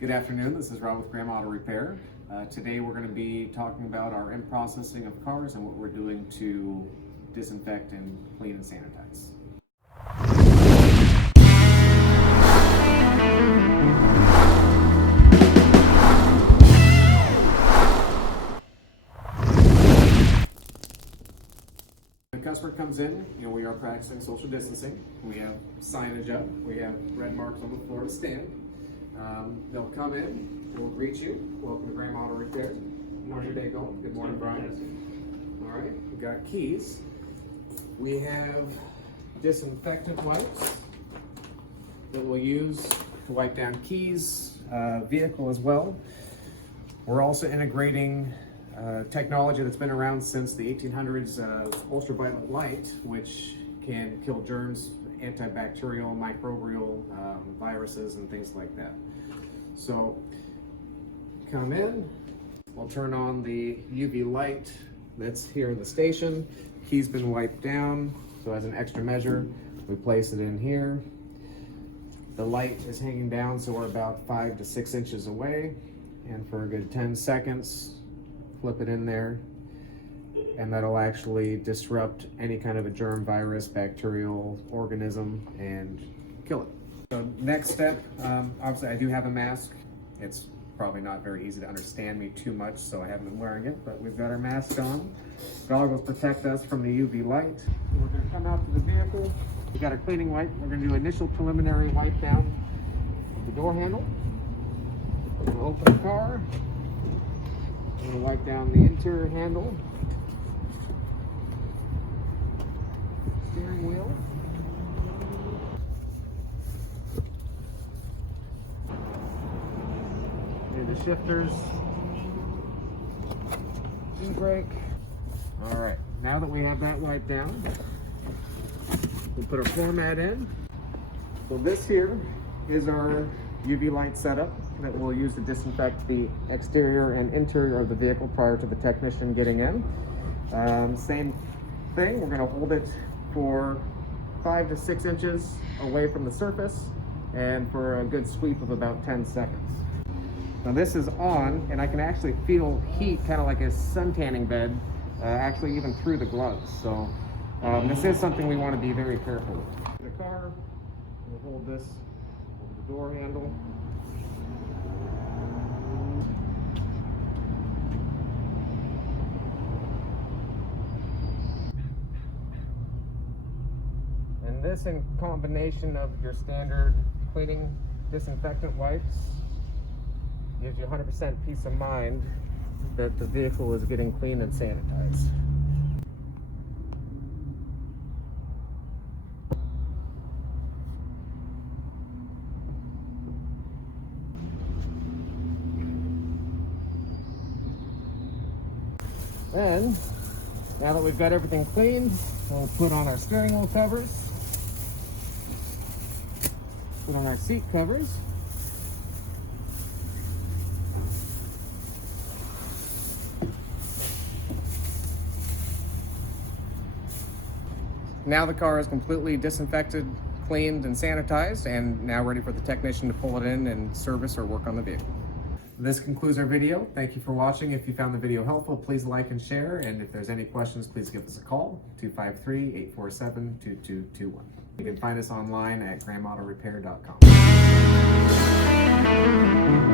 Good afternoon, this is Rob with Graham Auto Repair. Today we're going to be talking about our in-processing of cars and what we're doing to disinfect and clean and sanitize. The customer comes in, we are practicing social distancing. We have signage up, we have red marks on the floor to stand. They'll come in, we'll greet you. Welcome to Graham Auto Repair. How's your day going? Good morning, Brian. All right, we've got keys. We have disinfectant wipes that we'll use to wipe down keys, vehicle as well. We're also integrating technology that's been around since the 1800s, ultraviolet light, which can kill germs, antibacterial, microbial, viruses, and things like that. So come in, we'll turn on the UV light that's here in the station. Key's been wiped down, so as an extra measure, we place it in here. The light is hanging down, so we're about 5 to 6 inches away, and for a good 10 seconds, flip it in there, and that'll actually disrupt any kind of a germ, virus, bacterial organism and kill it. So next step, obviously I do have a mask. It's probably not very easy to understand me too much, so I haven't been wearing it, but we've got our mask on. Goggles protect us from the UV light. We're gonna come out to the vehicle. We got our cleaning wipe. We're gonna do initial preliminary wipe down of the door handle. We'll open the car. We're gonna wipe down the interior handle. Steering wheel. Do the shifters. E-brake. All right, now that we have that wiped down, we'll put our floor mat in. So this here is our UV light setup that we'll use to disinfect the exterior and interior of the vehicle prior to the technician getting in. Same thing, we're gonna hold it for 5 to 6 inches away from the surface and for a good sweep of about 10 seconds. Now this is on, and I can actually feel heat, kind of like a sun tanning bed, actually even through the gloves. So this is something we want to be very careful with. The car, we'll hold this over the door handle. And this, in combination of your standard cleaning disinfectant wipes, gives you 100% peace of mind that the vehicle is getting clean and sanitized. Then, now that we've got everything cleaned, we'll put on our steering wheel covers, put on our seat covers. Now the car is completely disinfected, cleaned, and sanitized, and now ready for the technician to pull it in and service or work on the vehicle. This concludes our video. Thank you for watching. If you found the video helpful, please like and share, and if there's any questions, please give us a call, 253-847-2221. You can find us online at grahamautorepair.com.